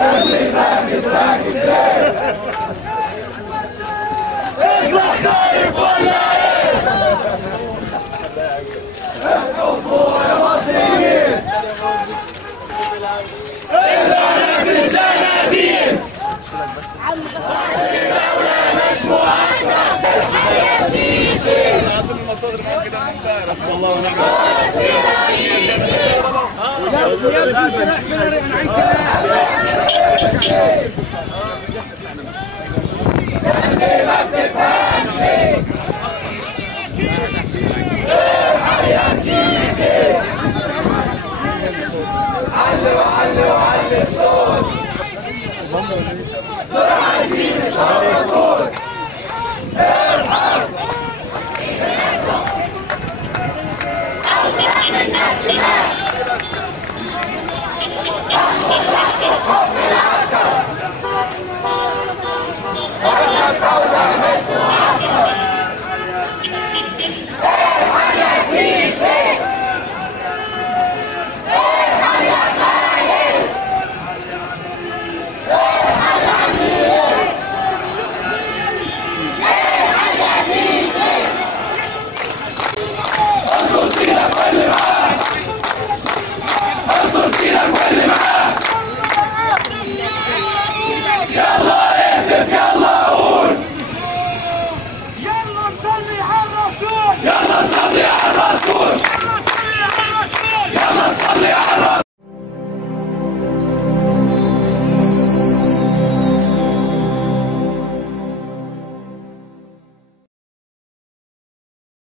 اللي ساكت ساكت ليه؟ شكلك خايف ولا ايه؟ اصحوا يا مصريين إلا في الزنازين مصر دولة مش معسكر الحياة سيسي لازم المصادر معاك كده من رسم الله ونعم اللي ما بتفهمش الحياة سيسي علوا علوا